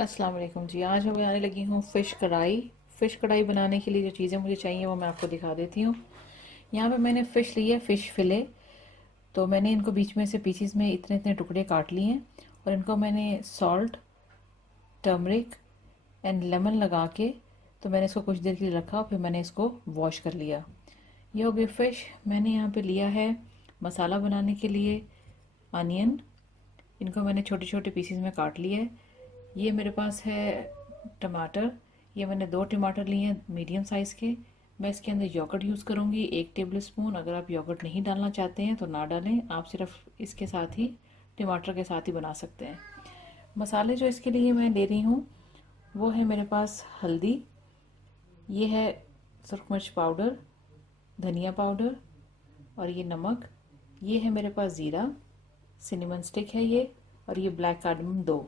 अस्सलाम वालेकुम जी। आज मैं बनाने लगी हूँ फ़िश कढ़ाई। फ़िश कढ़ाई बनाने के लिए जो चीज़ें मुझे चाहिए वो मैं आपको दिखा देती हूँ। यहाँ पे मैंने फ़िश ली है, फ़िश फिले। तो मैंने इनको बीच में से पीसीस में इतने इतने टुकड़े काट लिए हैं और इनको मैंने सॉल्ट, टर्मरिक एंड लेमन लगा के तो मैंने इसको कुछ देर के लिए रखा, फिर मैंने इसको वॉश कर लिया। ये हो गई फ़िश। मैंने यहाँ पे लिया है मसाला बनाने के लिए अनियन। इनको मैंने छोटे छोटे पीसीस में काट लिया है। ये मेरे पास है टमाटर। ये मैंने 2 टमाटर लिए हैं मीडियम साइज़ के। मैं इसके अंदर योगर्ट यूज़ करूँगी 1 टेबल स्पून। अगर आप योगर्ट नहीं डालना चाहते हैं तो ना डालें, आप सिर्फ इसके साथ ही टमाटर के साथ ही बना सकते हैं। मसाले जो इसके लिए मैं ले रही हूँ वो है मेरे पास हल्दी, ये है सुरख मिर्च पाउडर, धनिया पाउडर और ये नमक। ये है मेरे पास ज़ीरा, सिनेमन स्टिक है ये, और ये ब्लैक कार्डमम 2।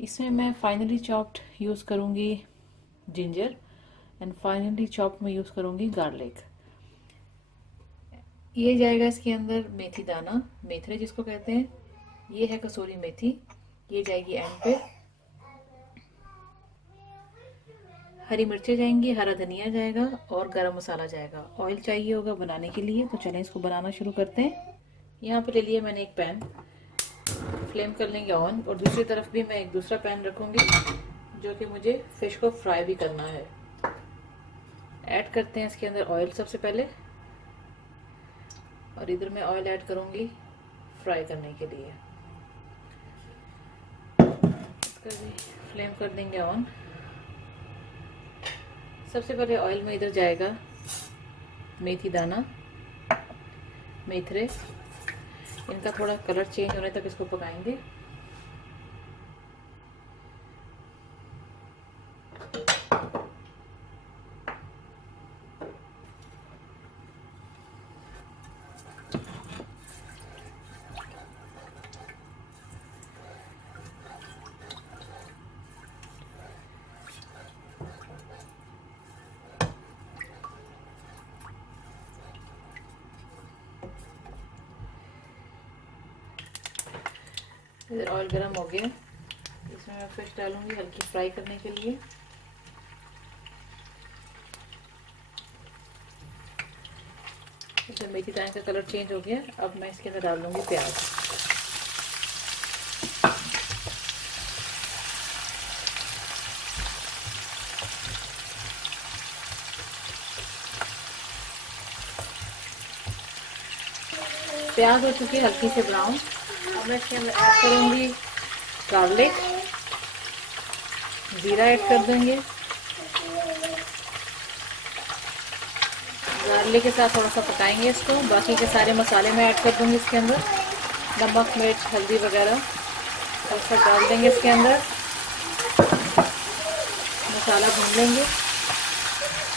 इसमें मैं फाइनली चॉप्ड यूज़ करूँगी जिंजर एंड फाइनली चॉप्ड में यूज़ करूँगी गार्लिक। ये जाएगा इसके अंदर मेथी दाना, मेथरे जिसको कहते हैं। ये है कसूरी मेथी, ये जाएगी एंड पे। हरी मिर्चें जाएंगी, हरा धनिया जाएगा और गरम मसाला जाएगा। ऑयल चाहिए होगा बनाने के लिए, तो चलें इसको बनाना शुरू करते हैं। यहाँ पे ले लिया मैंने एक पैन, फ्लेम कर लेंगे ऑन, और दूसरी तरफ भी मैं एक दूसरा पैन रखूँगी जो कि मुझे फ़िश को फ्राई भी करना है। ऐड करते हैं इसके अंदर ऑयल सबसे पहले, और इधर मैं ऑयल ऐड करूँगी फ्राई करने के लिए। इसका भी फ्लेम कर देंगे ऑन। सबसे पहले ऑयल में इधर जाएगा मेथी दाना, मेथरे। इनका थोड़ा कलर चेंज होने तक इसको पकाएंगे। इधर ऑयल गर्म हो गया, इसमें मैं फिश डालूंगी हल्की फ्राई करने के लिए। इसमें मेथी दाने का कलर चेंज हो गया। अब मैं इसके अंदर डाल दूंगी प्याज। प्याज हो चुकी है हल्की से ब्राउन। अब मैं इसके अंदर ऐड करूंगी गार्लिक, जीरा ऐड कर देंगे। गार्लिक के साथ थोड़ा सा पकाएंगे इसको। बाकी के सारे मसाले मैं ऐड कर दूंगी इसके अंदर, नमक, मिर्च, हल्दी वगैरह थोड़ा सा डाल देंगे इसके अंदर। मसाला भून लेंगे।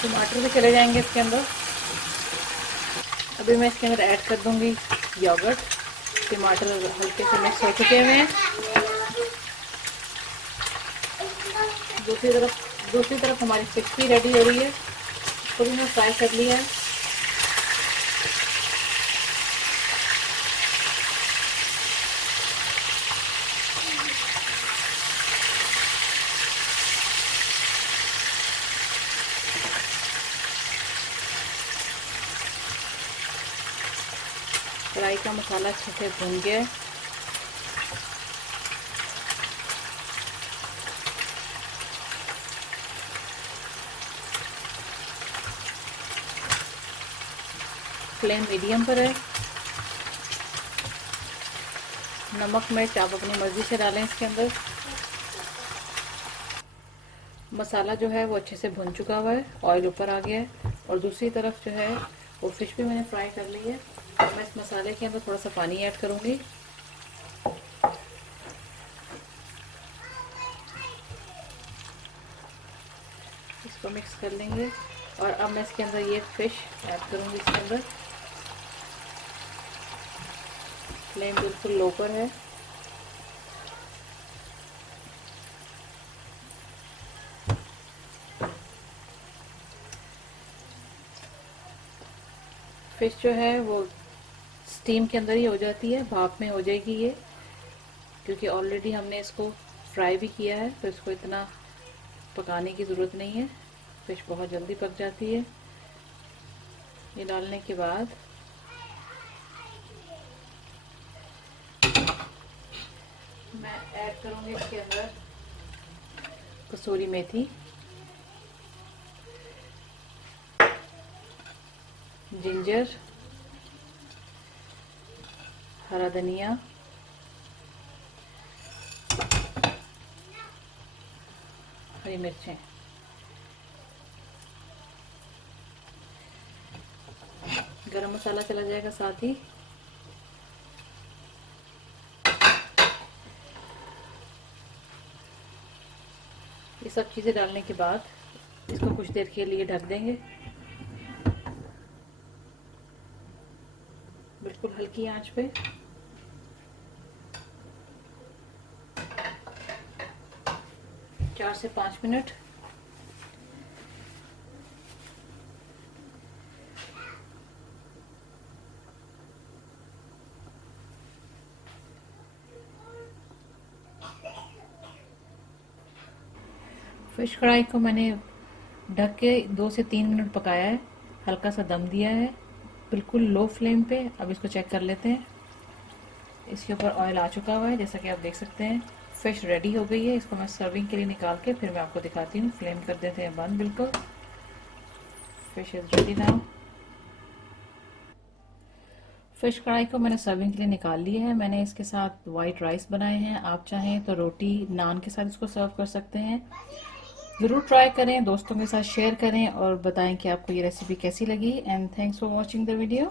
टमाटर भी चले जाएंगे इसके अंदर। अभी मैं इसके अंदर ऐड कर दूंगी योगर्ट। टमाटर हल्के से मिक्स हो चुके हुए हैं। दूसरी तरफ हमारी फिश भी रेडी हो रही है, इसको भी मैं फ्राई कर लिया है। कढ़ाई का मसाला अच्छे से भून गया है। फ्लेम मीडियम पर है। नमक, मिर्च आप अपनी मर्जी से डालें इसके अंदर। मसाला जो है वो अच्छे से भुन चुका हुआ है, ऑयल ऊपर आ गया है। और दूसरी तरफ जो है वो फिश भी मैंने फ्राई कर ली है। मैं इस मसाले के अंदर थोड़ा सा पानी ऐड करूँगी। इसको मिक्स कर लेंगे, और अब मैं इसके अंदर ये फिश ऐड करूँगी इसके अंदर। फ्लेम बिल्कुल लो पर है। फिश जो है वो स्टीम के अंदर ही हो जाती है, भाप में हो जाएगी ये, क्योंकि ऑलरेडी हमने इसको फ्राई भी किया है, तो इसको इतना पकाने की ज़रूरत नहीं है, फिश बहुत जल्दी पक जाती है। ये डालने के बाद मैं ऐड करूँगी इसके अंदर कसूरी मेथी, जिंजर, हरा धनिया, हरी मिर्चें। गरम मसाला चला जाएगा साथ ही। ये सब चीज़ें डालने के बाद इसको कुछ देर के लिए ढक देंगे, बिल्कुल हल्की आंच पे। चार से 5 मिनट। फिश कढ़ाई को मैंने ढक के 2 से 3 मिनट पकाया है, हल्का सा दम दिया है, बिल्कुल लो फ्लेम पे। अब इसको चेक कर लेते हैं। इसके ऊपर ऑयल आ चुका हुआ है, जैसा कि आप देख सकते हैं। फिश रेडी हो गई है। इसको मैं सर्विंग के लिए निकाल के फिर मैं आपको दिखाती हूँ। फ्लेम कर देते हैं बंद बिल्कुल। Fish is ready now. Fish कढ़ाई को मैंने सर्विंग के लिए निकाल लिया है। मैंने इसके साथ वाइट राइस बनाए हैं। आप चाहें तो रोटी नान के साथ इसको सर्व कर सकते हैं। ज़रूर ट्राई करें, दोस्तों के साथ शेयर करें और बताएं कि आपको ये रेसिपी कैसी लगी। And thanks for watching the video.